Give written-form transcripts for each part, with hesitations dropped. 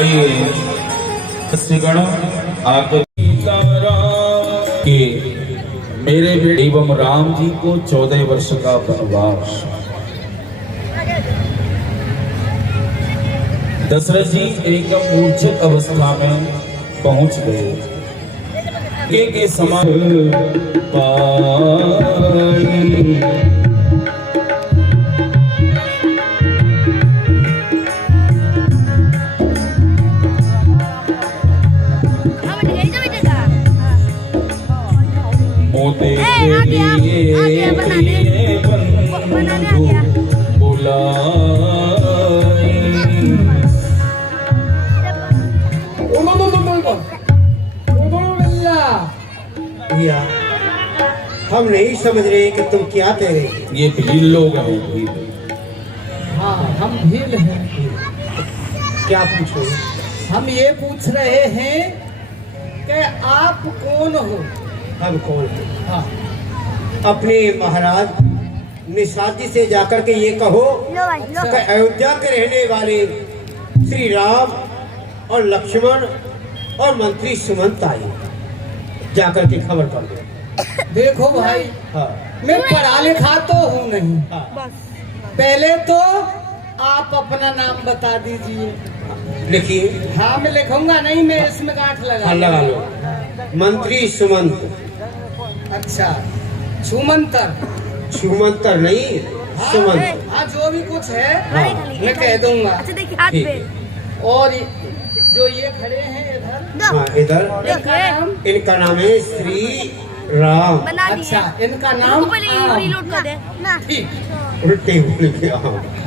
आइए श्रीगण आकर कि मेरे बेटे एवं राम जी को 14 वर्ष का वनवास। दशरथ जी एक मूर्छित अवस्था में पहुंच गए के समान मोते हम नहीं समझ रहे कि तुम क्या कह रहे हो। ये भील लोग हैं, भील। हाँ हम भील हैं। क्या पूछो? हम ये पूछ रहे हैं कि आप कौन हो? हम कौन हो? हाँ। अपने महाराज निषाद जी से जाकर के ये कहो कि अयोध्या के रहने वाले श्री राम और लक्ष्मण और मंत्री सुमंत आए, जाकर के खबर कर दो। देखो भाई, हाँ। मैं पढ़ा लिखा तो हूँ नहीं। हाँ। पहले तो आप अपना नाम बता दीजिए। लिखिए। हाँ मैं लिखूंगा नहीं, मैं इसमें गांठ हाँ, लगा लो। मंत्री सुमंत। अच्छा, सुमंतर। सुमंतर नहीं, हाँ, सुमंत। हाँ जो भी कुछ है हाँ। मैं कह दूंगा। अच्छा देखिए हाथ पे। और जो ये खड़े हैं इधर, हाँ, इधर इनका नाम है श्री राम। बना दिए। अच्छा इनका नाम रीलोड कर दे ना। ठीक। उल्टे बोल के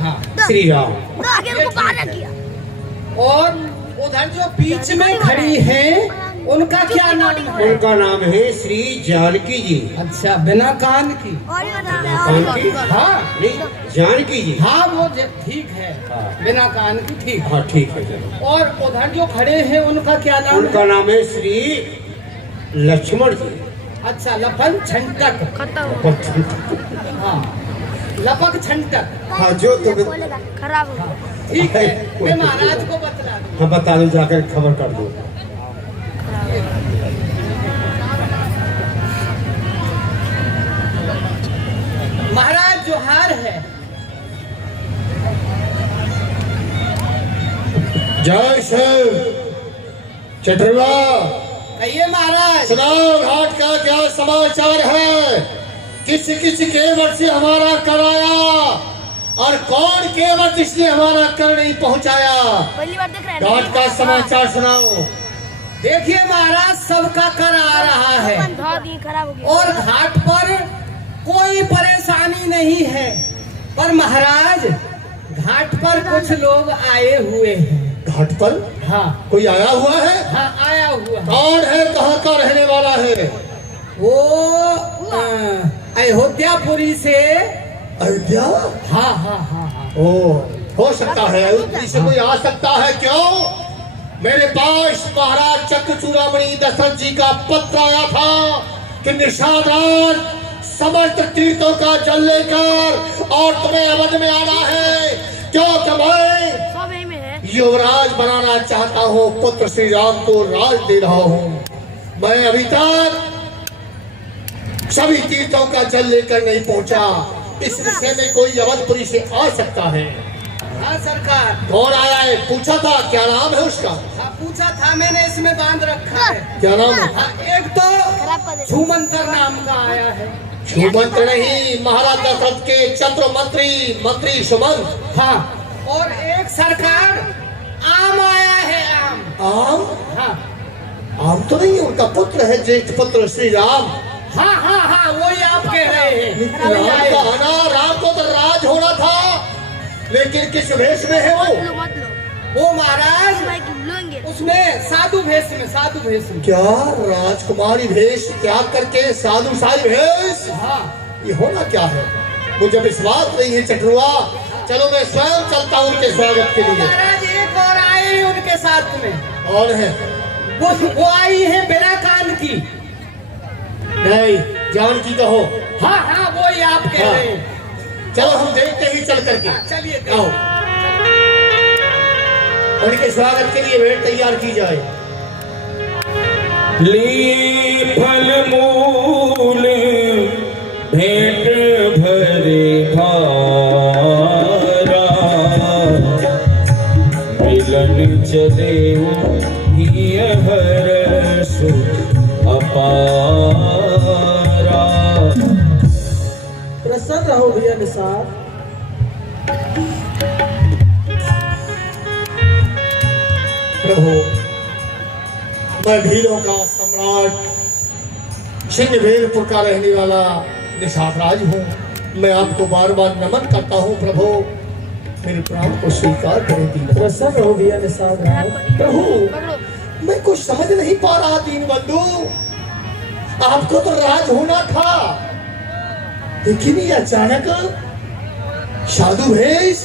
हाँ श्री राम। आगे उनको बाहर किया। और उधर जो बीच में खड़ी है उनका क्या नाम है? उनका नाम है श्री जानकी जी। अच्छा, बिना कान की। और ये बता जानकी? हाँ नहीं, जानकी जी। हाँ वो ठीक है। हाँ। बिना कान की, ठीक। हाँ ठीक है चलो। और उधर जो खड़े हैं उनका क्या नाम उनका है? नाम है श्री लक्ष्मण जी। अच्छा, लपन छंटक। हाँ, लपक छंटक। हाँ जो तुम खराब हो गया। ठीक है, मैं महाराज को बतला दूँ। हाँ बता दो, जाकर खबर कर दो। महाराज जोहार है। जय शिव। चटुला कहिए महाराज। सुनाओ, घाट का क्या समाचार है? किस किस केवट से हमारा कराया और कौन केवट इसने हमारा कर नहीं पहुंचाया? पहली बार देख रहे हैं। घाट का समाचार सुनाओ। देखिए महाराज, सबका कर आ रहा है खराब हो गया। और घाट पर कोई परेशानी नहीं है, पर महाराज घाट पर कुछ लोग आए हुए हैं। घाट पर? हाँ। कोई आया हुआ है? हाँ आया हुआ है। कौन है? कहाँ का रहने वाला है? वो अयोध्यापुरी से। अयोध्या? हाँ हाँ हाँ हाँ। ओ, हो सकता है अयोध्या से कोई आ सकता है। क्यों? मेरे पास महाराज चक्रचूड़ामणि दशरथ जी का पत्र आया था कि निषाद राज समस्त तीर्थों का जल लेकर और तुम्हें अवध में आना है, क्योंकि मैं युवराज बनाना चाहता हूँ, पुत्र श्री राम को राज दे रहा हूँ। मैं अभी तक सभी तीर्थों का जल लेकर नहीं पहुँचा, इस विषय में कोई अवधपुरी से आ सकता है। हाँ सरकार। कौन आया है? पूछा था, क्या नाम है उसका? हाँ पूछा था मैंने, इसमें बांध रखा है। क्या नाम है? हाँ, एक तो छुमंतर नाम का आया है। सुमंत नहीं, महाराज दशरथ के चंद्र मंत्री, मंत्री सुमंत। हाँ, और एक सरकार आम आया है। आम? हाँ। आम तो नहीं, उनका पुत्र है, ज्येष्ठ पुत्र श्री राम। हाँ हाँ हाँ, वही आप कह रहे हैं। राम का आना, राम को तो राज होना था, लेकिन किस वेश में है वो? वो महाराज उसमें साधु भेष में, साधु भेष में। क्या राजकुमारी भेष त्याग करके साधु साई भेष? हाँ। ये होना क्या है? मुझे विश्वास नहीं है चटुआ। चलो मैं स्वयं चलता हूँ उनके स्वागत के लिए। महाराज एक और आए हैं उनके साथ में। और है? वो आई है बिना कान की। नहीं, जानकी कहो। हाँ हाँ, वो ही आप कह रहे हैं। चलो हम देखते ही चल करके। चलिए आओ। उनके स्वागत के लिए भेंट तैयार की जाए। लिए फल मूल भेंट भरे भारा, मिलन चले हर्ष अपारा। प्रसन्न रहो भैया निसार। प्रभु, मैं भीलों का सम्राट सिंहभेरपुर का रहने वाला निषाद राज हूँ। मैं आपको बार बार नमन करता हूँ प्रभु, मेरे प्राण को स्वीकार करें दीन। प्रसन्न हो भैया निसार राज। प्रभु, मैं कुछ समझ नहीं पा रहा दीन बंधु। आपको तो राज होना था, लेकिन ये अचानक साधु भेष।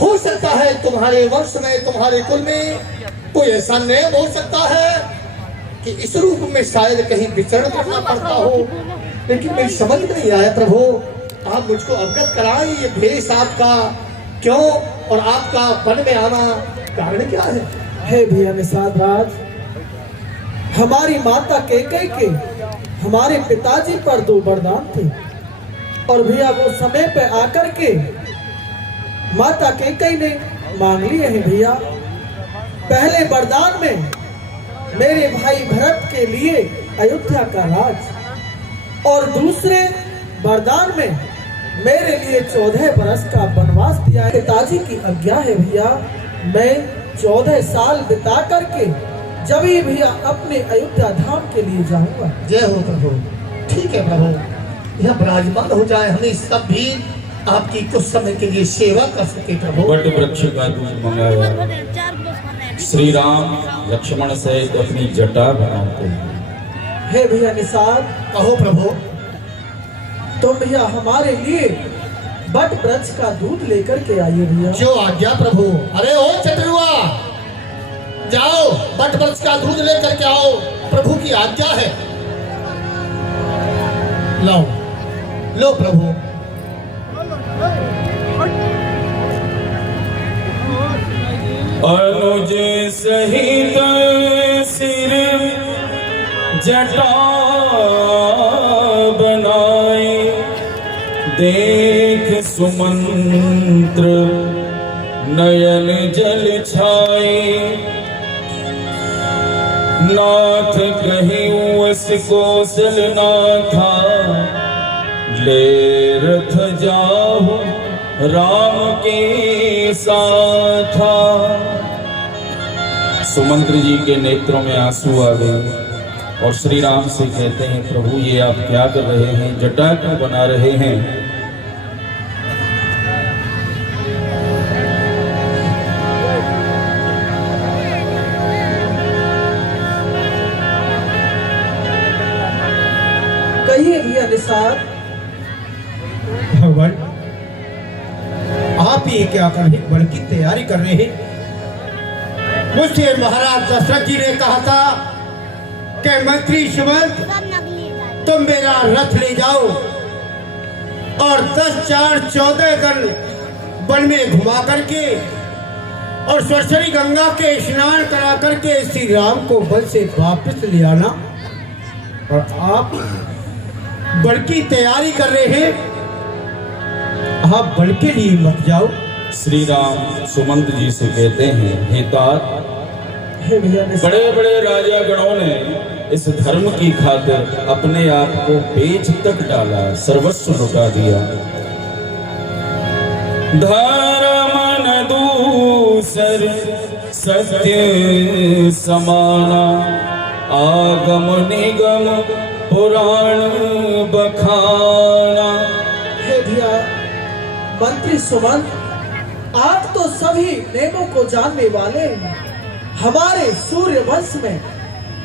हो सकता है तुम्हारे वंश में, तुम्हारे कुल में कोई ऐसा नियम हो सकता है कि इस रूप में शायद कहीं विचरण करना पड़ता हो, लेकिन मेरी समझ में नहीं आया। प्रभु, आप मुझको अवगत कराएं, ये भेष आपका क्यों और आपका वन में आना कारण क्या है? हे भैया निसार राज, हमारी माता कैकेयी के हमारे पिताजी पर 2 वरदान थे, और भैया वो समय पे आकर के माता कैकेयी ने मांग लिए हैं भैया। पहले वरदान में मेरे भाई भरत के लिए अयोध्या का राज, और दूसरे वरदान में मेरे लिए 14 बरस का वनवास दिया है। पिताजी की आज्ञा है भैया, मैं 14 साल बिता करके जब ही भैया अपने अयोध्या धाम के लिए जाऊंगा। जय हो प्रभु। ठीक है प्रभु, यह विराजमान हो जाए, हमें सब भी आपकी कुछ समय के लिए सेवा कर सके प्रभु। वट वृक्ष का दूध मंगाया, श्री राम लक्ष्मण सहित अपनी जटा बनाते हैं। हे भैया निसार, कहो प्रभु। तो भैया हमारे लिए बट वृक्ष का दूध लेकर के आइए भैया। जो आज्ञा प्रभु। अरे ओ चतुरुआ, जाओ बट वृक्ष का दूध लेकर के आओ, प्रभु की आज्ञा है। लो लो प्रभु। अनुज सहित सिर जटा बनाए, देख सुमंत्र नयन जल छाए। नाथ कहीं वस कौशल नाथा, ले रथ जाओ राम के साथा। सुमंत्र जी के नेत्रों में आंसू आ गए और श्री राम से कहते हैं, प्रभु ये आप क्या कर रहे हैं, जटा क्यों बना रहे हैं? कहिए भैया निसार। भगवान, आप ये क्या कर रहे, वन की तैयारी कर रहे हैं? मुझसे महाराज दशरथ जी ने कहा था कि मंत्री सुमंत तुम मेरा रथ ले जाओ और 10-4-14 दल वन में घुमा करके और सरस्वती गंगा के स्नान करा करके श्री राम को वन से वापस ले आना। और आप वन की तैयारी कर रहे हैं, आप वन के लिए मत जाओ। श्री राम सुमंत जी से कहते हैं, हे तात, हे भैया निसार, बड़े बड़े राजा गणों ने इस धर्म की खातिर अपने आप को बेच तक डाला, सर्वस्व लुटा दिया। धर्म न दूसर सत्य समाना, आगम निगम पुराण बखाना। हे भैया मंत्री सुमंत, आप तो सभी नियमों को जानने वाले हैं। हमारे सूर्य वंश में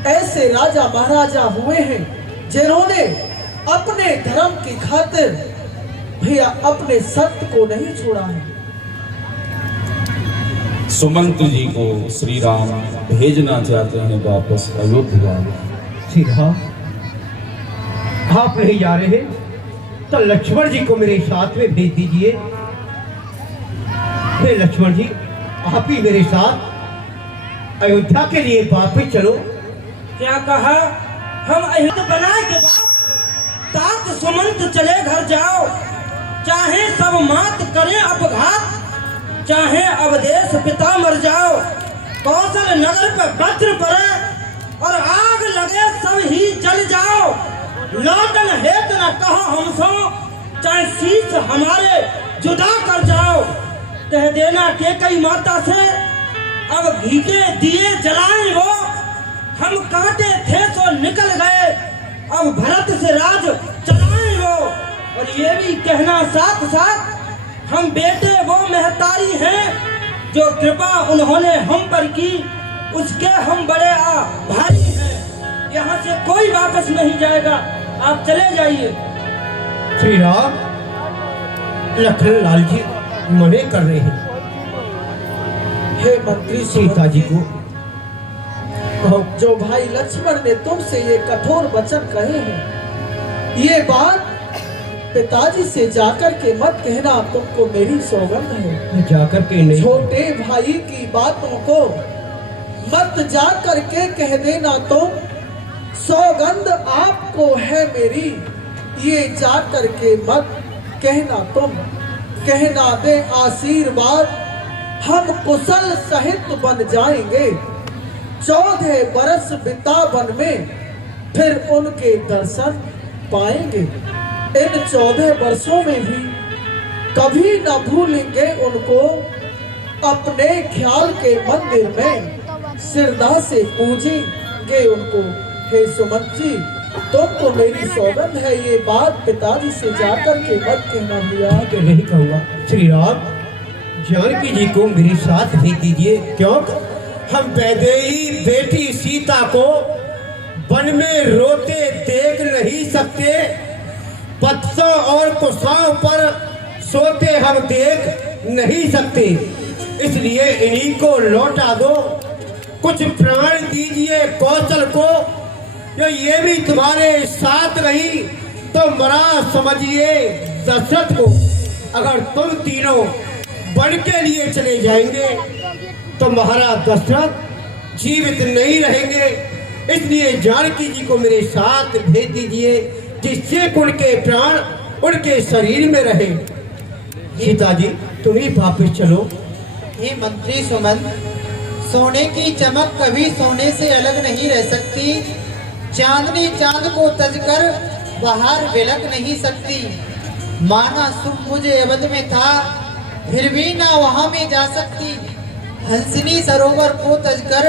ऐसे राजा महाराजा हुए हैं जिन्होंने अपने धर्म की खातिर भैया अपने सत्य को नहीं छोड़ा है। सुमंत जी को श्री राम भेजना चाहते हैं वापस अयोध्या। श्री राम, आप नहीं जा रहे तो लक्ष्मण जी को मेरे साथ में भेज दीजिए। हे लक्ष्मण जी, आप ही मेरे साथ अयोध्या के लिए वापस चलो। क्या कहा? हम अहित बनाए के बाद तात सुमंत चले घर जाओ, चाहे सब मात करे अपघात, चाहे अवदेश पिता मर जाओ, कौशल नगर पे वज्र पड़े और आग लगे सब ही जल जाओ, लौटन हेत न कहो हमसो, चाहे शीश हमारे जुदा कर जाओ। कह देना के कई माता से अब घी के दिए जलाएं वो, हम काटे थे तो निकल गए, अब भरत से राज चलाएं वो। और ये भी कहना साथ साथ हम बेटे वो महतारी हैं, जो कृपा उन्होंने हम पर की उसके हम बड़े भारी हैं। यहाँ से कोई वापस नहीं जाएगा, आप चले जाइए। श्री राम लखन लाल जी मने कर रहे हैं। हे मंत्री सीता जी को जो भाई लक्ष्मण ने तुमसे ये कठोर वचन कहे हैं, ये बात पिताजी से जाकर के मत कहना, तुमको मेरी सौगंध है। जाकर के नहीं, छोटे भाई की बातों को मत जाकर के कह देना तुम, सौगंध आपको है मेरी, ये जाकर के मत कहना तुम। कहना दे आशीर्वाद, हम कुशल सहित बन जाएंगे, 14 बरस बिता वन में फिर उनके दर्शन पाएंगे। इन 14 वर्षों में भी कभी न भूलेंगे उनको, अपने ख्याल के मंदिर में श्रद्धा से पूजेंगे उनको। हे सुमंत जी, तुमको मेरी सौगंध है, ये बात पिताजी से जाकर के मत कहना भैया। तो नहीं कहूँगा। श्री राम जानकी जी को मेरे साथ भेज दीजिए, क्यों हम वैदेही बेटी सीता को वन में रोते देख नहीं सकते, पत्थरों और कुशाओं पर सोते हम देख नहीं सकते, इसलिए इन्हीं को लौटा दो। कुछ प्राण दीजिए कौशल को, जो ये भी तुम्हारे साथ रही तो मरा समझिए दशरथ को। अगर तुम तीनों वन के लिए चले जाएंगे तो महाराज दशरथ जीवित नहीं रहेंगे, इसलिए जानकी जी को मेरे साथ भेज दीजिए, जिससे उनके प्राण उनके शरीर में रहे। सीता जी तुम ही वापस चलो। हे मंत्री सुमंत, सोने की चमक कभी सोने से अलग नहीं रह सकती, चांदनी चांद को तजकर बाहर विलक नहीं सकती। माना सुख मुझे अवध में था, फिर भी ना वहां में जा सकती, हंसनी सरोवर को तजकर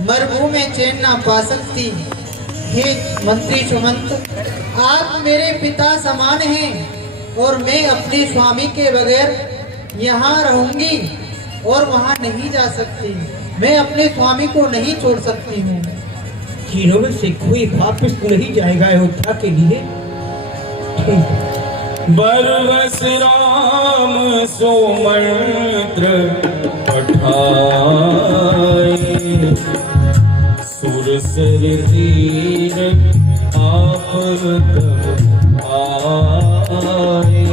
मरभू में चैन ना पा सकती। हे मंत्री सुमंत, आप मेरे पिता समान हैं और मैं अपने स्वामी के बगैर यहाँ रहूंगी और वहाँ नहीं जा सकती। मैं अपने स्वामी को नहीं छोड़ सकती हूँ। तीनों में से कोई वापस नहीं जाएगा अयोध्या के लिए। बरबस राम सुमंत्र पठाए, सुरसर तीर आप आए।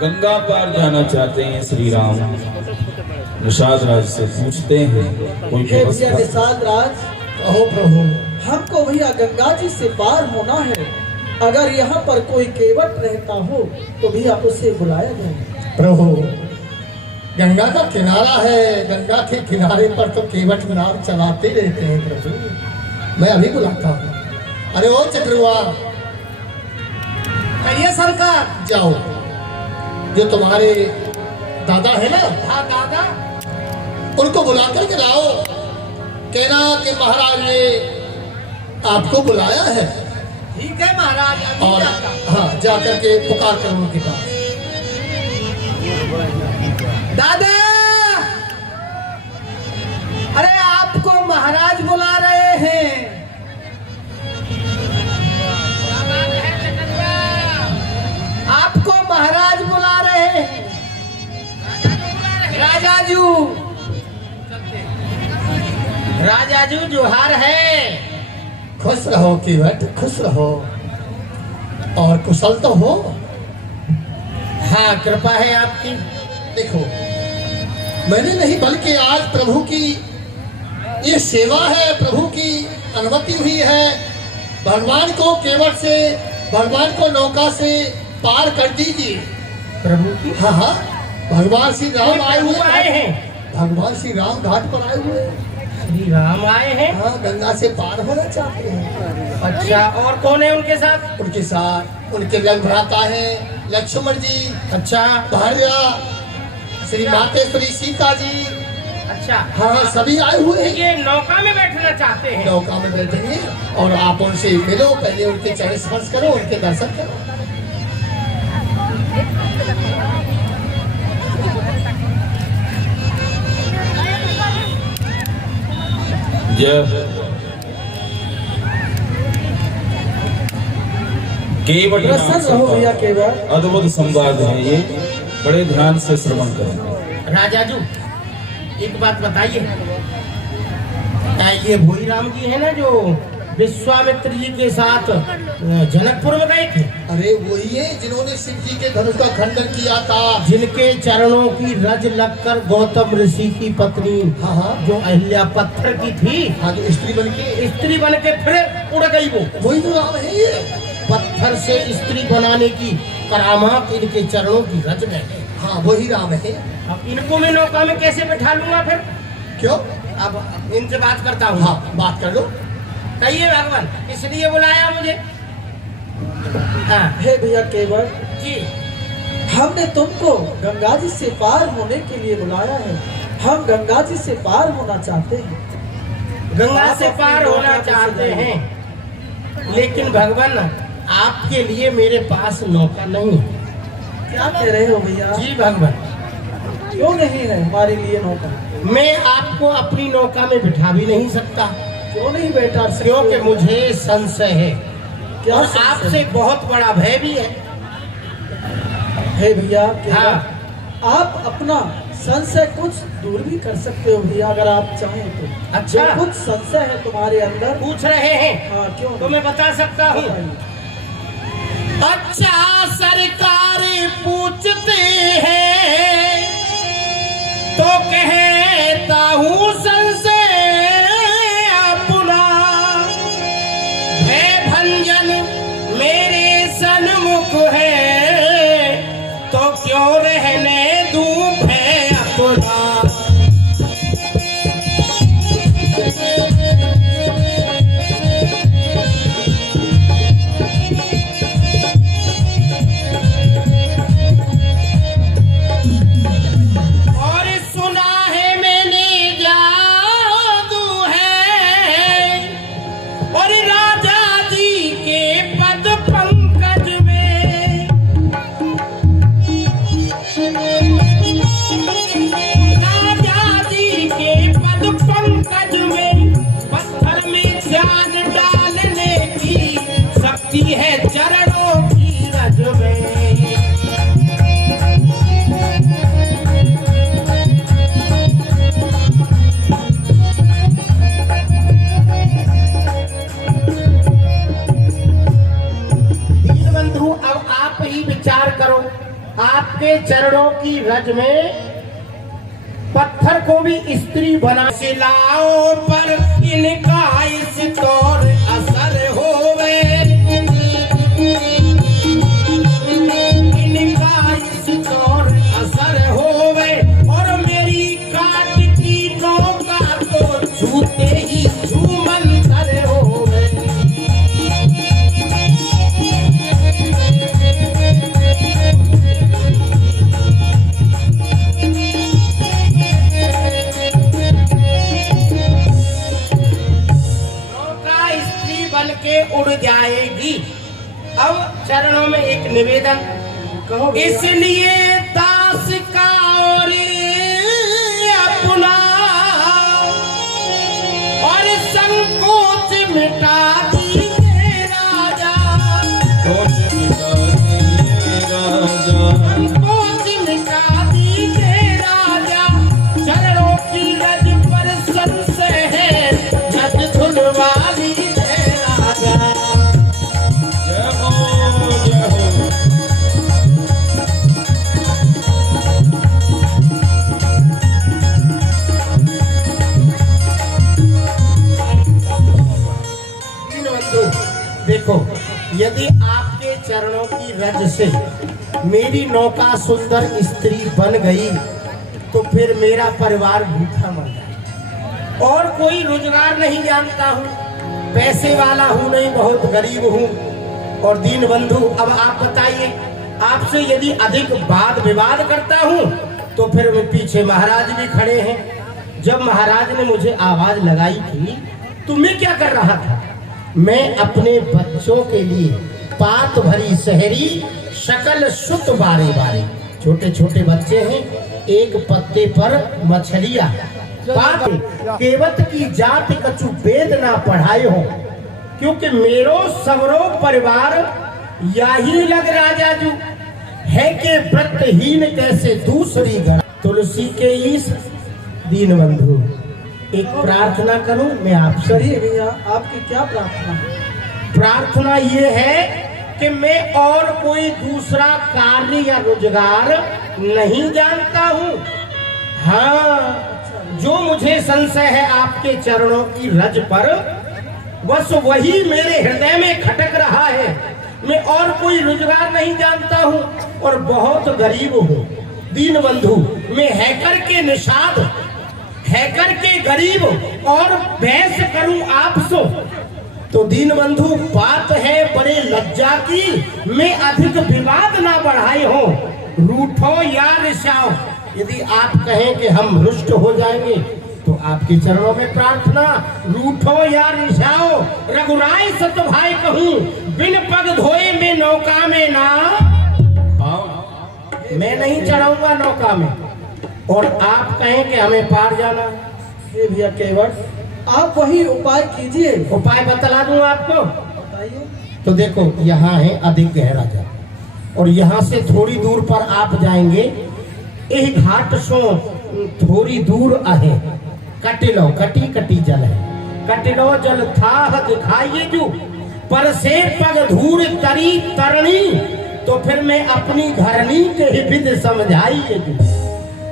गंगा पार जाना चाहते हैं श्री राम, निषाद राज से पूछते हैं कोई हे भैया व्यवस्था। निषाद राज, कहो प्रभु। हमको भैया गंगा जी से पार होना है, अगर यहाँ पर कोई केवट रहता हो तो भैया उसे बुलाया जाए। प्रभु गंगा का किनारा है, गंगा के किनारे पर तो केवट नाव चलाते रहते हैं प्रभु, मैं अभी बुलाता हूँ। अरे ओ चक्रवाल, कहिए सरकार। जाओ, जो तुम्हारे दादा है ना, हाँ दादा। उनको बुला करके लाओ, कहना कि महाराज ने आपको बुलाया है। ठीक है महाराज, अभी और जाता हूं। हाँ जाकर के पुकार कर उनके पास। दादा, अरे आपको महाराज बुला रहे हैं। आपको महाराज बुला रहे हैं। राजाजू, राजाजू जोहार है। खुश रहो केवट, खुश रहो, और कुशल तो हो। हाँ कृपा है आपकी। देखो मैंने नहीं, बल्कि आज प्रभु की ये सेवा है, प्रभु की अनुमति हुई है। भगवान को केवट से, भगवान को नौका से पार कर दीजिए। प्रभु की हाँ हाँ, भगवान श्री राम आए हुए आए हैं। भगवान श्री राम घाट पर आए हुए हैं। श्री राम आए हैं। हाँ, गंगा से पार होना चाहते हैं। अच्छा, और कौन है उनके साथ? उनके साथ उनके लग भ्राता है लक्ष्मण जी, अच्छा भार्या श्री मातेश्वरी सीता जी। अच्छा, हाँ, सभी आए हुए हैं। ये नौका में बैठना चाहते हैं। नौका में बैठेंगे और आप उनसे मिलो, पहले उनके चरण स्पर्श करो, उनके दर्शन करो। केवट प्रसन्न रहो भैया केवट। अद्भुत संवाद है ये, बड़े ध्यान से श्रवण करें। राजा जी, एक बात बताइए, ये भोई राम जी है ना जो विश्वामित्र जी के साथ जनकपुर में गए थे? अरे वही है जिन्होंने शिव जी के धनुष का खंडन किया था, जिनके चरणों की रज लगकर गौतम ऋषि की पत्नी, हाँ हाँ, जो अहिल्या पत्थर की थी, हाँ, जो स्त्री बन के फिर उड़ गई। वो वही तो राम है। ये पत्थर से स्त्री बनाने की करामात इनके चरणों की रज में है। हाँ, वही राम है। अब इनको मैं नौका में कैसे बैठा लूंगा फिर? क्यों? अब इनसे बात करता हूँ। हाँ, बात कर लो। कहिए भगवान, इसलिए बुलाया मुझे? हाँ हे भैया केवट जी, हमने तुमको गंगा जी से पार होने के लिए बुलाया है। हम गंगा जी से पार होना चाहते हैं। गंगा से पार होना चाहते हैं, लेकिन भगवान आपके लिए मेरे पास नौका नहीं है। क्या कह रहे हो भैया? जी भगवान, क्यों नहीं है हमारे लिए नौका? मैं आपको अपनी नौका में बिठा भी नहीं सकता। क्यों नहीं बैठा सकते? क्योंकि मुझे संशय है क्या और संशय? आपसे बहुत बड़ा भय भी है। हे भैया केवट, हाँ। आप अपना संशय कुछ दूर भी कर सकते हो भैया, अगर आप चाहें तो। अच्छा। जो कुछ संशय है तुम्हारे अंदर, पूछ रहे हैं? हाँ, क्यों तो मैं बता सकता हूँ। अच्छा, सरकार पूछते हैं तो कहता हूँ संशय अपना, भय भंजन मेरे सन्मुख है, तो क्यों रहने दूं भय अपना। है चरणों की रज में। दीनबंधु, अब आप ही विचार करो, आपके चरणों की रज में पत्थर को भी स्त्री बना सिलाओ, पर इनका इस तौर असर होवे, इनका इस तौर असर होवे, और मेरी काट की नौका को छूते ही झूमंतर होवे। के उड़ जाएगी। अब चरणों में एक निवेदन कहो, इसलिए दास का और अपना और संकोच मिटा दीजिए राजा, संकोच मिटा दीजिए राजा, चरणों की रज पर संशय है, रज धुलवा दीजिए। यदि आपके चरणों की रज से मेरी नौका सुंदर स्त्री बन गई तो फिर मेरा परिवार भूखा मर जाए। और कोई रोजगार नहीं जानता हूँ, पैसे वाला हूँ नहीं, बहुत गरीब हूँ। और दीन बंधु, अब आप बताइए, आपसे यदि अधिक वाद विवाद करता हूँ तो फिर पीछे महाराज भी खड़े हैं। जब महाराज ने मुझे आवाज लगाई थी तो मैं क्या कर रहा था? मैं अपने बच्चों के लिए पात भरी शहरी शकल सुत बारे बारे, छोटे छोटे बच्चे हैं, एक पत्ते पर मछलियां पात केवट की जाति कछु वेद ना पढ़ाए हो, क्योंकि मेरो सबरो परिवार यही लग राजा जू है के व्रतहीन कैसे दूसरी गण। तुलसी के इस दीन बंधु एक प्रार्थना करूं मैं आपसे। करिए भैया, आपकी क्या प्रार्थना है? प्रार्थना ये है कि मैं और कोई दूसरा कार्य या रोजगार नहीं जानता हूँ। हाँ, जो मुझे संशय है आपके चरणों की रज पर, बस वही मेरे हृदय में खटक रहा है। मैं और कोई रोजगार नहीं जानता हूँ और बहुत गरीब हूँ। दीन बंधु, मैं हैकर के निषाद, हैकर के गरीब और बहस करूं आपसे तो दीन बंधु बात है बड़े लज्जा की। मैं अधिक विवाद ना बढ़ाए हो, रूठो या रिसाओ। यदि आप कहें कि हम रुष्ट हो जाएंगे तो आपके चरणों में प्रार्थना, रूठो या रिसाओ। रघुराय सत भाई कहूं, बिन पग धोए में नौका में ना मैं नहीं चढ़ाऊंगा नौका में। और आप कहें कि हमें पार जाना है। भैया केवट, आप वही उपाय कीजिए। उपाय बतला दूं आपको? बताइए। तो देखो, यहाँ है अधिक गहरा जल और यहाँ से थोड़ी दूर पर आप जाएंगे, यही घाट सो थोड़ी दूर आहे कटिलो, कटी कटी जल है। कटिलो जल था दिखाइए जू पर से पग धूर तरी तरणी, तो फिर मैं अपनी घरनी के ही विध समझाइए जू।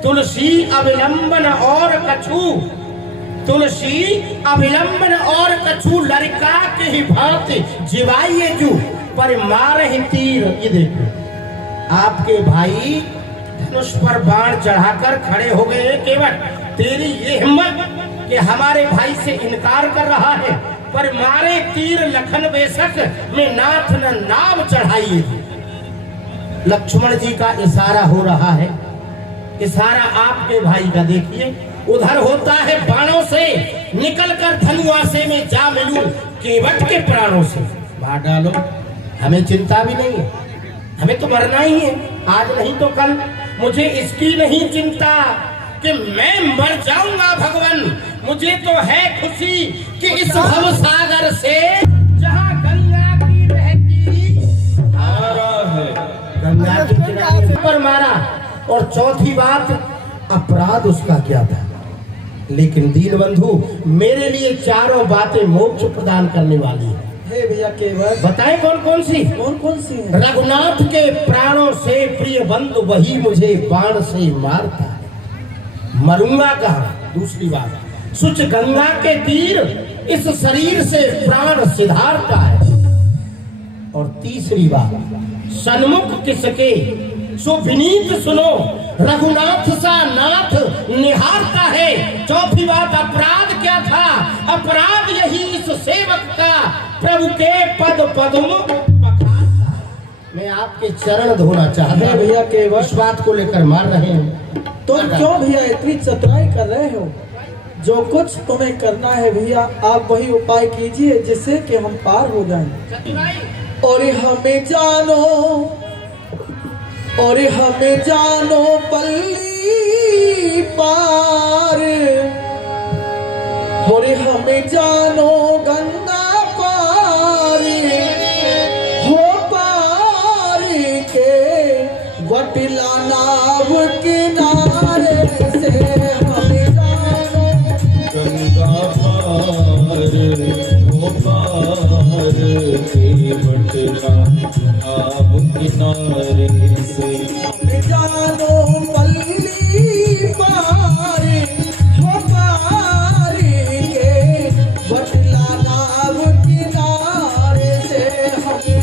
तुलसी अविलंबन और कछु, तुलसी अविलंबन और कछु लड़का के ही भांति जिवाइए जू पर मार ही तीर। ये देखो, आपके भाई धनुष पर बाण चढ़ाकर खड़े हो गए। केवट, तेरी ये हिम्मत कि हमारे भाई से इनकार कर रहा है, पर मारे तीर लखन बेशक में नाथ न नाम चढ़ाइए। लक्ष्मण जी का इशारा हो रहा है, इशारा आपके भाई का देखिए। उधर होता है बाणों से निकलकर धनुआसे में जा मिलूं केवट के प्राणों से। मार डालो, हमें चिंता भी नहीं है, हमें तो मरना ही है, आज नहीं तो कल। मुझे इसकी नहीं चिंता कि मैं मर जाऊंगा भगवान, मुझे तो है खुशी कि इस भव सागर से जहां गंगा की बहती धारा है, गंगा के किनारे पर मारा। और चौथी बात, अपराध उसका क्या था? लेकिन दीन बंधु, मेरे लिए चारों बातें मोक्ष प्रदान करने वाली है। हे भैया केवट, बताएं कौन कौन सी? कौन कौन सी है? रघुनाथ के प्राणों से प्रिय बंधु वही मुझे बाण से मारता है, मरूंगा कहाँ? दूसरी बात, सुच गंगा के तीर इस शरीर से प्राण सिधारता है। और तीसरी बात, सन्मुख किसके सो विनीत सुनो, रघुनाथ सा नाथ निहारता है। चौथी बात, अपराध क्या था? अपराध यही इस सेवक का प्रभु के पद पद्म पखारता है। मैं आपके चरण धोना चाहता हूं भैया केवट, इस बात को लेकर मार रहे हैं। तुम क्यों भैया इतनी चतुराई कर रहे हो? जो कुछ तुम्हें करना है भैया, आप वही उपाय कीजिए जिससे कि हम पार हो जाएं। और हमें जानो, और हमें जानो पल्ली पार, और हमें जानो गंगा पार, हो पार के वटिला नाव किनारे से हमें जानो गंगा पार हो पार केवट नाव किनारे से। जानो पल्ली पार, हो पार के वटला नाव किनारे से हमें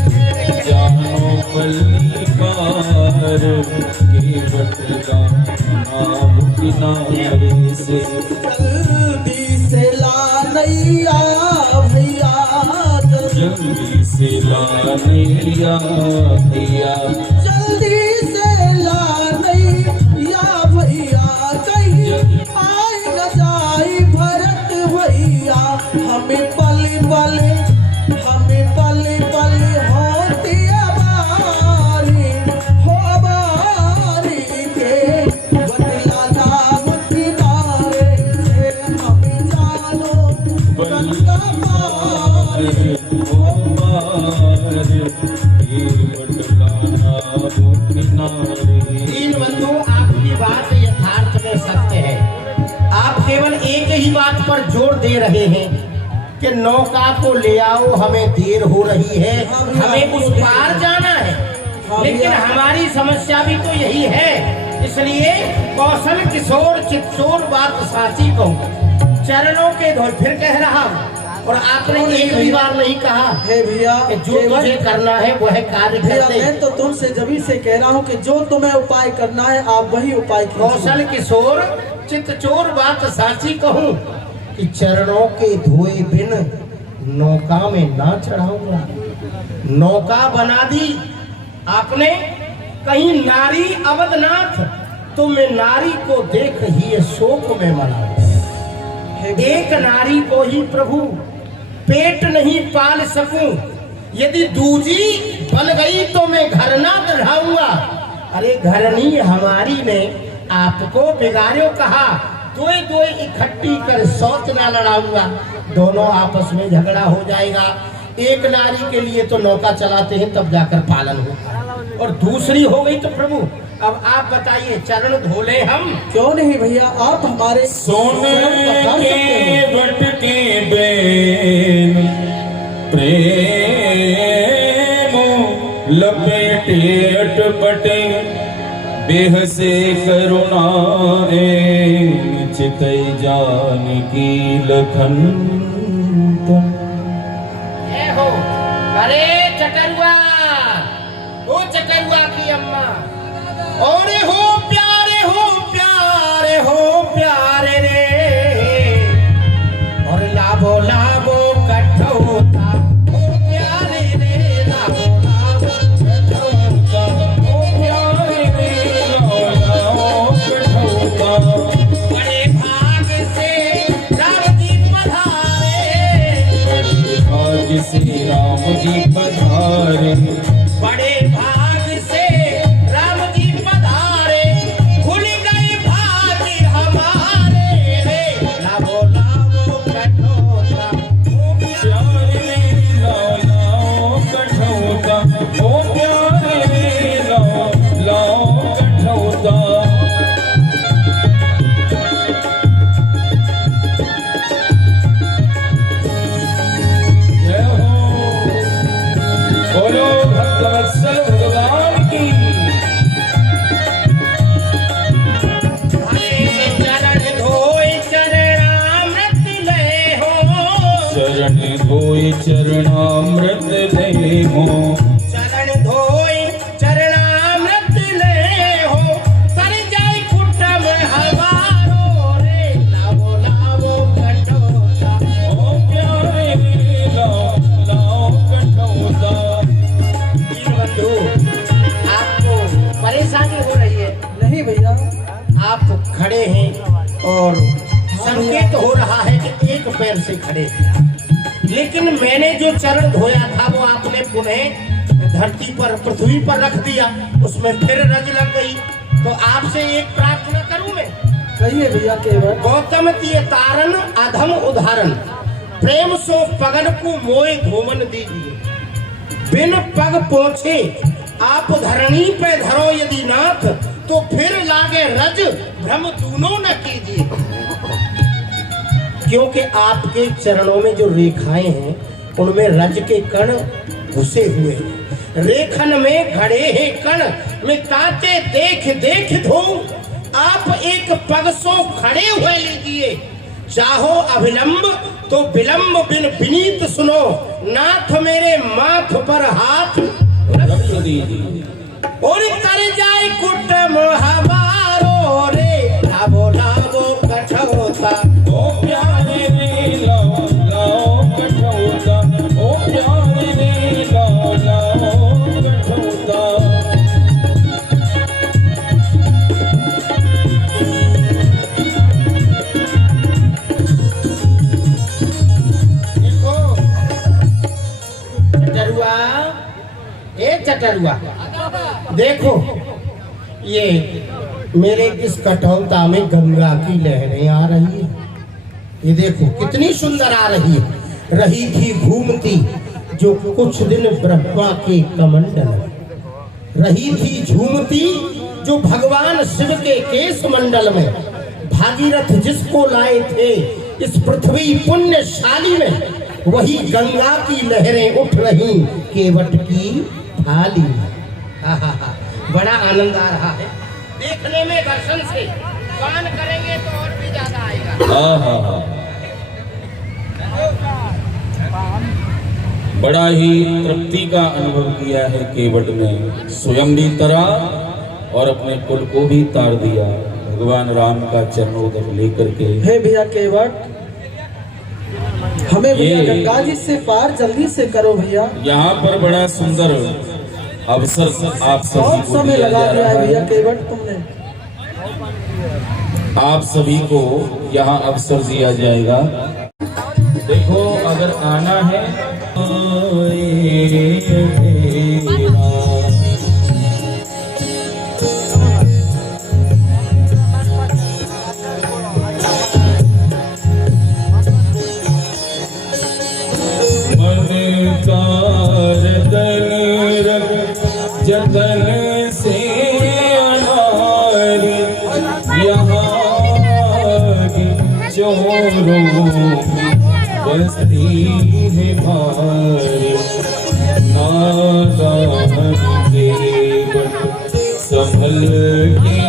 भैया भैया जल्दी से ला नहीं या भैया कहीं आए न जाए भरत भैया हमें पल पल होती अबारी हो अबारी के बदला नाम किनारे से हमें जानो गंगा मारे दीन बंधु, आपकी बात यथार्थ में सत्य है। आप केवल एक ही बात पर जोर दे रहे हैं कि नौका को ले आओ, हमें देर हो रही है, हमें उस पार जाना है। लेकिन हमारी समस्या भी तो यही है, इसलिए कौशल किशोर चित्तौर बात साची कहूँ, चरणों के धोल फिर कह रहा हूँ। और आपने एक भी बार नहीं कहा हे भैया कि जो तुझे करना है वह कार्य भैया, कर दे। मैं तो तुमसे जभी से कह रहा हूँ कि जो तुम्हें उपाय करना है आप वही उपाय कीजिए। कौशल किशोर चित्तचोर बात साची कहूँ कि चरणों के धोए बिन नौका में ना चढ़ाऊंगा। नौका बना दी आपने, कहीं नारी अवधनाथ, तो मैं नारी को देख ही शोक में मना। एक नारी को ही प्रभु पेट नहीं पाल सकूं, यदि दूजी बन गई तो मैं घर ना बढ़ाऊंगा। अरे घरनी हमारी ने आपको बिगाड़ो कहा, दोए दोए इकट्ठी कर सोच ना लड़ाऊंगा, दोनों आपस में झगड़ा हो जाएगा। एक नारी के लिए तो नौका चलाते हैं तब जाकर पालन होगा, और दूसरी हो गई तो प्रभु अब आप बताइए चरण धोले हम। क्यों नहीं भैया, आप हमारे सोने चरण पखार सकते के हो। बट के बेन प्रेम लपेटे अटपटे बेहसे करुणाए चितई जान की लखन तुम। ये हो अरे चकरुआ, ओ चकरुआ की अम्मा, और हो प्यारे रे, और लाभो लाभो कठोता, ओ प्यारे रे, लाभो लाभो कठोता, ओ प्यारे रे, लाभो कठोता। बड़े भाग से राम जी पधारे, बड़े भाग्य से राम जी पधारे, बड़े भाग से राम जी पधारे, खुल गए भाग्य हमारे रे, लाभो लाभो कठोता, ओ प्यारे रे लाओ कठौता, ओ प्यारे रे लाओ कठौता। जय हो, बोलो भक्तवत्सल भगवान की। चरण धोए चरणामृत ले हो, चरण धोए चरणामृत ले हो, चरण धोए चरणामृत ले हो, तर जाए कुटम हमारो रे, लाभो लाभो कठोता। ओ प्यारे रे लाओ कठौता। बंधु, आपको परेशानी हो रही है, नहीं भैया, आप खड़े हैं और संकेत हो रहा है कि एक पैर से खड़े हैं। लेकिन मैंने जो चरण धोया था वो आपने पुनः धरती पर पृथ्वी पर रख दिया, उसमें फिर रज लग गई। तो आपसे एक प्रार्थना करूं मैं, कहिए भैया केवल। गौतम तिय तारन अधम उदाहरण, प्रेम सो पगन को मोए धूमन दीजिए, बिन पग पोछे आप धरणी पे धरो यदि नाथ, तो फिर लागे रज भ्रम दूनों न कीजिए। क्योंकि आपके चरणों में जो रेखाएं हैं उनमें रज के कण घुसे हुए हैं, रेखन में घड़े हैं कण, मैं ताते देख देख धोऊं, आप एक पग सो खड़े हुए लीजिए, चाहो अभिलंब तो विलंब बिन विनीत सुनो, नाथ मेरे माथ पर हाथ रख दीजिए। और कर जाए कुटम हमारो रे, लाभो लाभो कठोता, ओ प्यारे रे लाओ कठौता, ओ प्यारे रे लाओ चटरुआ, देखो ये मेरे इस कठौता में गंगा की लहरें आ रही है। ये देखो कितनी सुंदर आ रही है। रही थी घूमती जो कुछ दिन ब्रह्मा के कमंडल, रही थी झूमती जो भगवान शिव के केश मंडल में। भागीरथ जिसको लाए थे इस पृथ्वी पुण्यशाली में, वही गंगा की लहरें उठ रही केवट की थाली में। बड़ा आनंद आ रहा है देखने में, दर्शन से पान करेंगे तो और भी ज्यादा आएगा। बड़ा ही तृप्ति का अनुभव किया है केवट ने, स्वयं भी तरा और अपने कुल को भी तार दिया भगवान राम का चरणोदक लेकर के। हे भैया केवट, हमें भैया ये- गंगा जी से पार जल्दी से करो भैया। यहाँ पर बड़ा सुंदर अवसर आप सभी बहुत को समय दिया लगा जा दिया रहा है भैया है। केवट तुमने। आप सभी को यहाँ अवसर दिया जाएगा। देखो अगर आना है जतन से अनारी यहाँ की चोरों बस्ती है भारी, नादान केवट संभल के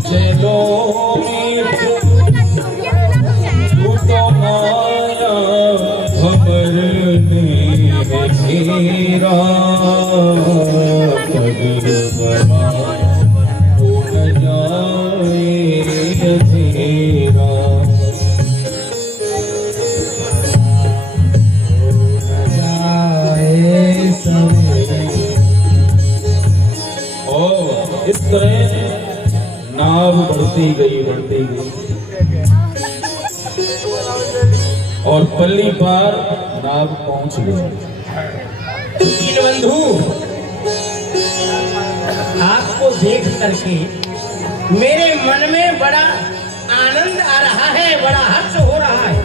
चलो तू तो माया खबर ने तेरा इस तरह नाव बढ़ती गई और पल्ली पार नाव पहुंच गई। दीन बंधु, आपको देख करके मेरे मन में बड़ा आनंद आ रहा है, बड़ा हर्ष हो रहा है।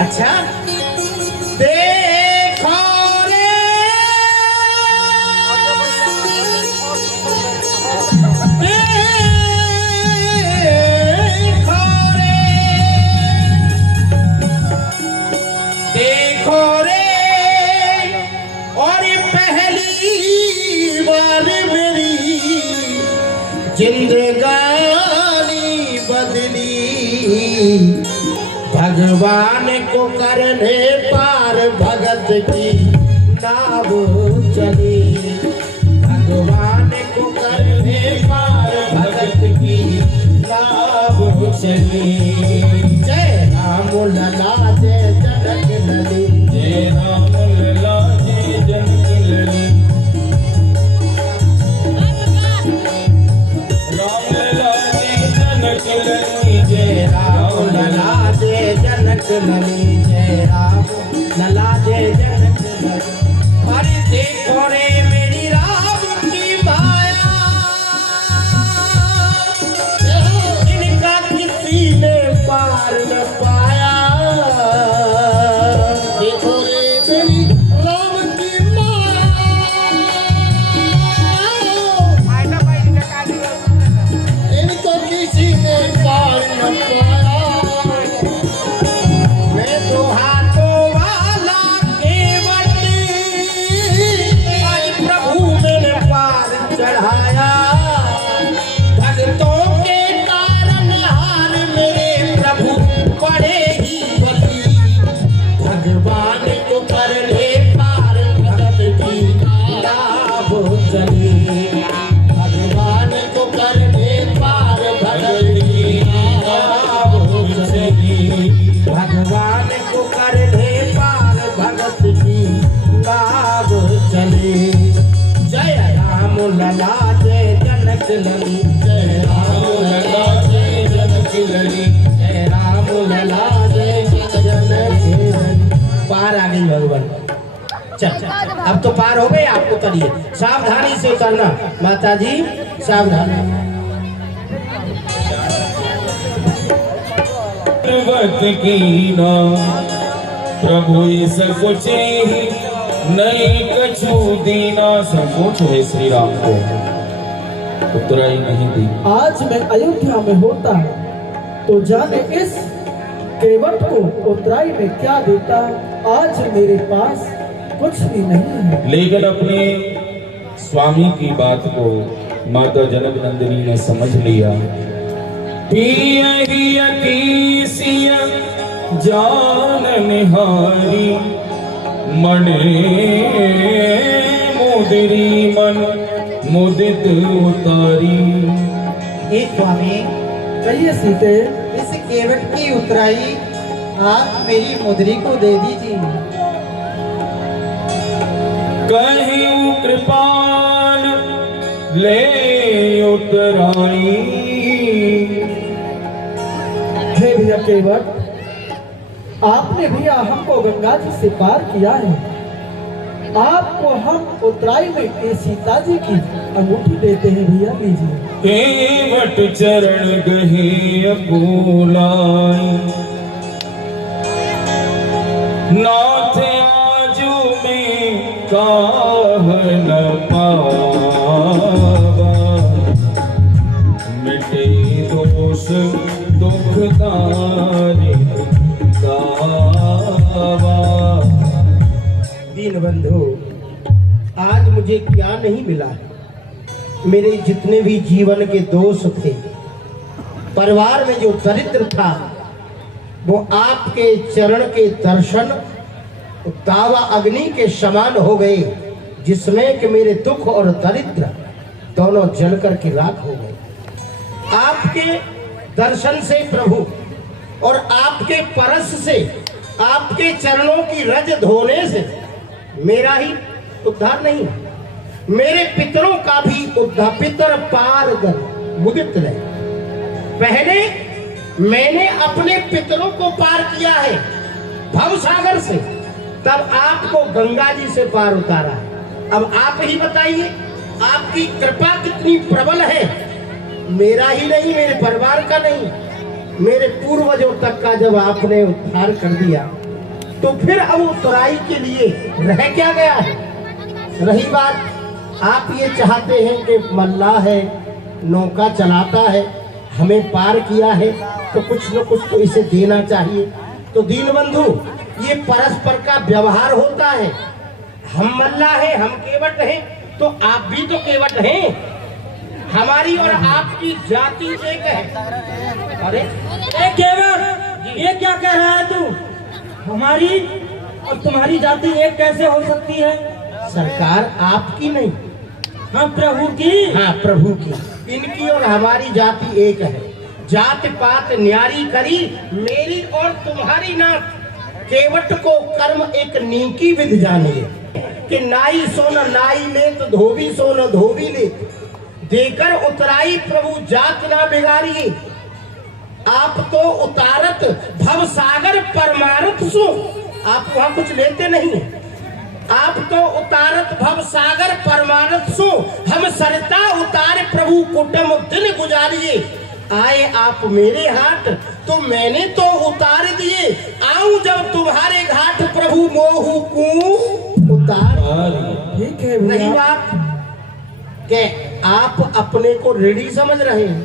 अच्छा देखो रे, देखो रे, और पहली बार मेरी जिंदगानी बदली, भगवान को करने पार भगत की नाव चली, भगवान को करने पार भगत की नाव चली। जय राम लला जय जनक लली, जय राम लला जय जनक लली, राम लला जय जनक लली, जय राम लला जय जनक लली, जय राम लला जय जनक लली। अरे देखो रे मेरी राम की माया, इनका किसी ने पार न पाया। देखो रे मेरी राम की माया, इनको किसी ने पार न पाया। मैं तो हाथों वाला केवट, आज प्रभु मैंने पार चढ़ाया। भक्तों के कारण हार मेरे प्रभु बड़े ही बली, भगवान को करने पार भगत की नाव चली, भगवान को करने पार भगत की नाव चली, भगवान को करने पार भगत की नाव चली। जय राम लला जय जनक लली, जय राम लला जय जनक लली, जय राम लला जय जनक लली। पार आ गई भगवान, चल अब तो पार हो गए, आप उतरिए, सावधानी से उतरना। माता जी सावधानी। पर्वत कीना प्रभु सकुचे नहीं कछु दीना। संकोच है श्री राम को, उतराई नहीं दी। आज मैं अयोध्या में होता तो जाने इस केवट को उतराई में क्या देता। आज मेरे पास कुछ भी नहीं है। लेकिन अपने स्वामी की बात को माता जनक नंदिनी ने समझ लिया। पिया हिया की सिया जान निहारी मने मुदिरी मन मुदित उतारी। हे स्वामी, कहिए सीते, इस केवट की उतराई आप मेरी मुद्री को दे दीजिए। कहीं कृपाल ले उतराई। हे भैया केवट, आपने भैया हमको गंगा जी से पार किया है। आपको हम उतराई में ये सीता जी की अंगूठी देते हैं भैया, लीजिए। केवट चरण गहे अकुलाई नाथ आजू में काहन पावा। मिटे दोष दुख तारे गावा। दीनबंधु, आज मुझे क्या नहीं मिला है। मेरे जितने भी जीवन के दोष थे, परिवार में जो दरिद्र था, वो आपके चरण के दर्शन दावा अग्नि के समान हो गए, जिसमें कि मेरे दुख और दरिद्र दोनों जलकर की राख हो गए। आपके दर्शन से प्रभु और आपके परस से, आपके चरणों की रज धोने से मेरा ही उद्धार नहीं, मेरे पितरों का भी उद्धार। पितर पार गए मुदित रहे। पहले मैंने अपने पितरों को पार किया है भव सागर से, तब आपको गंगा जी से पार उतारा है। अब आप ही बताइए, आपकी कृपा कितनी प्रबल है। मेरा ही नहीं, मेरे परिवार का नहीं, मेरे पूर्वजों तक का जब आपने उद्धार कर दिया, तो फिर अब उतराई के लिए रह क्या गया है। रही बात, आप ये चाहते हैं कि मल्लाह है, नौका चलाता है, हमें पार किया है, तो कुछ न कुछ तो इसे देना चाहिए। तो दीनबंधु, ये परस्पर का व्यवहार होता है। हम मल्लाह है, हम केवट हैं, तो आप भी तो केवट हैं। हमारी और आपकी जाति एक है। अरे केवट, ये क्या कह रहा है तू? हमारी और तुम्हारी जाति एक कैसे हो सकती है? सरकार आपकी नहीं, हाँ प्रभु की। हाँ प्रभु की। इनकी और हमारी जाति एक है। जात पात न्यारी करी मेरी और तुम्हारी नाथ। केवट को कर्म एक नीकी विध जानिए कि नाई सो न नाई ले तो धोबी सो न धोबी ले। देकर उतराई प्रभु जात ना बिगाड़िए। आप तो उतारत भव सागर परमारथ सो। आप वहां कुछ लेते नहीं है। आप तो उतारत भव सागर परमारथ सो। हम सरता उतारे प्रभु कुटुम दिन गुजारिए। आए आप मेरे हाथ तो मैंने तो उतार दिए। आऊं जब तुम्हारे घाट प्रभु मोहू को उतार। ठीक है नहीं भैया। बात के आप अपने को रेडी समझ रहे हैं,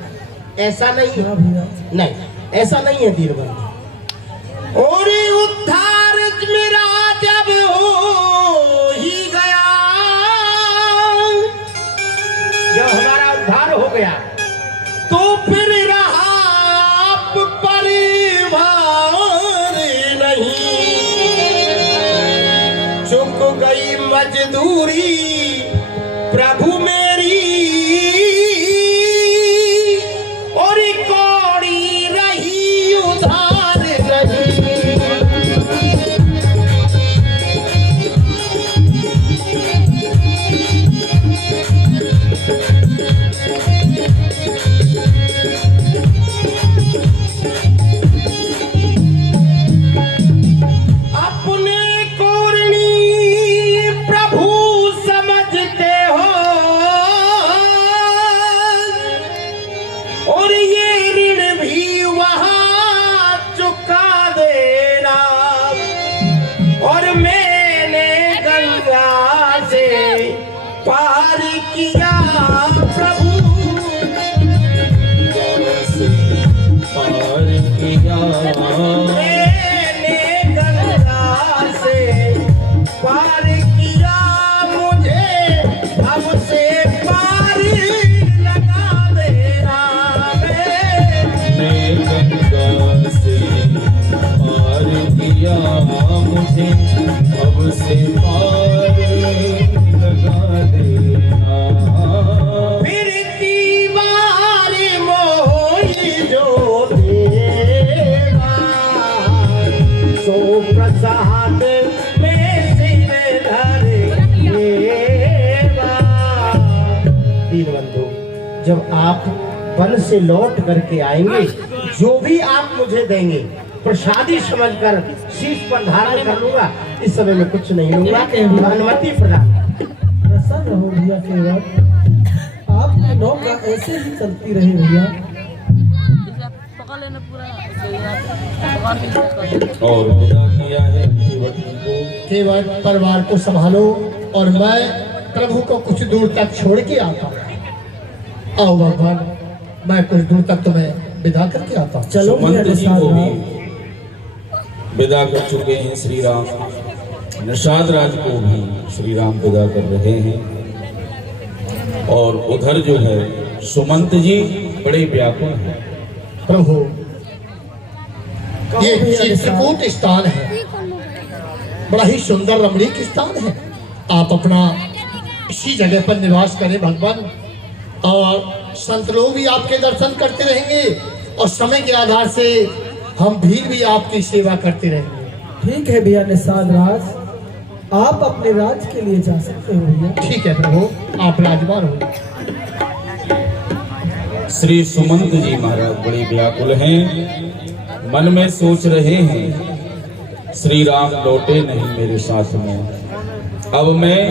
ऐसा नहीं हाँ है। भैया। नहीं, ऐसा नहीं है दीनबंधु। और उद्धार मेरा जब हो ही गया, जब हमारा उद्धार हो गया, तो फिर रहा आप परिवार नहीं। चुक गई मजदूरी प्रभु मेरी, और कौड़ी रही उधार नहीं। अपने कोरणी किया प्रभु, से पार किया, मैंने गंगा से पार किया, मुझे अब से पार लगा देना। मैं गंगा से पार किया, मुझे अब से पार लगा देना। फिर दीवार मोही जो देवा, सो प्रसाद में सिर धरेगा। दीनबंधु, जब आप वन से लौट करके आएंगे, जो भी आप मुझे देंगे प्रसादी समझकर शीश पर धारण कर लूंगा। इस समय में कुछ नहीं लूंगा। अनुमति प्रदान। प्रसन्न रहो भैया केवट, आपकी नौका ऐसे ही चलती रहे भैया। पकड़ लेना पूरा और विदा किया है केवट को। केवल परिवार को संभालो और मैं प्रभु को कुछ दूर तक छोड़ के आता हूँ। आओ भगवान, मैं कुछ दूर तक तुम्हें विदा करके आता हूँ। चलो भैया सुमंत जी को निषाद भी राज। विदा कर चुके हैं श्री राम। निषाद राज को भी श्री राम विदा कर रहे हैं। और उधर जो है सुमंत जी बड़े व्याकुल हैं। प्रभु, कहो ये भैया निषाद। चित्रकूट स्थान है, बड़ा ही सुंदर रमणीक स्थान है। आप अपना इसी जगह पर निवास करें भगवान, और संत लोग भी आपके दर्शन करते रहेंगे, और समय के आधार से हम भी आपकी सेवा करते रहेंगे। ठीक है भैया निषाद राज, आप अपने राज के लिए जा सकते हो भैया। ठीक है प्रभु, आप राजमान हो। श्री सुमंत जी महाराज बड़े व्याकुल हैं, मन में सोच रहे हैं श्री राम लौटे नहीं मेरे साथ में, अब मैं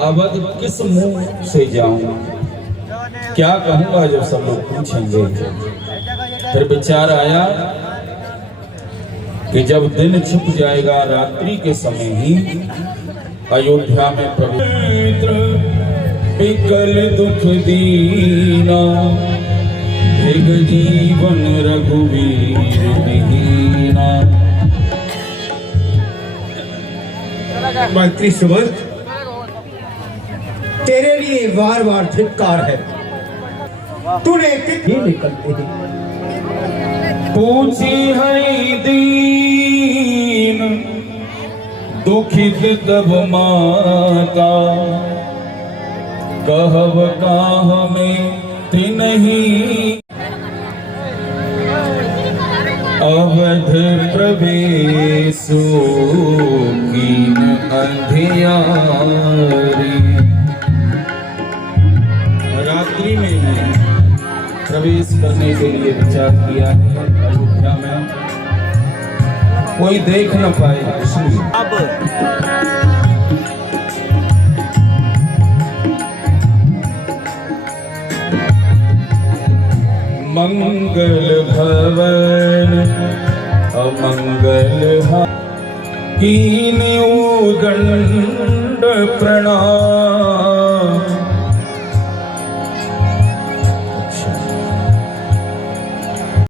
अवध किस मुंह से जाऊं, क्या कहूंगा जब सब लोग पूछेंगे। फिर विचार आया कि जब दिन छिप जाएगा रात्रि के समय ही अयोध्या में पवित्र विकल दुख दीना, मृग जीवन रघुवीर दीना। मंत्री सुमंत, तेरे लिए बार बार धिक्कार है। तूने कितनी निकलते हैं। पूछी है दीन दुखित तब माता, कहब काह में तिन्हीं अवध प्रवेशो कीन अंधियारी। रात्रि में ही प्रवेश करने के लिए विचार किया है अयोध्या में, कोई देख न पाए इसलिए। मंगल भवन अमंगल कीन्यु दंड प्रणाम,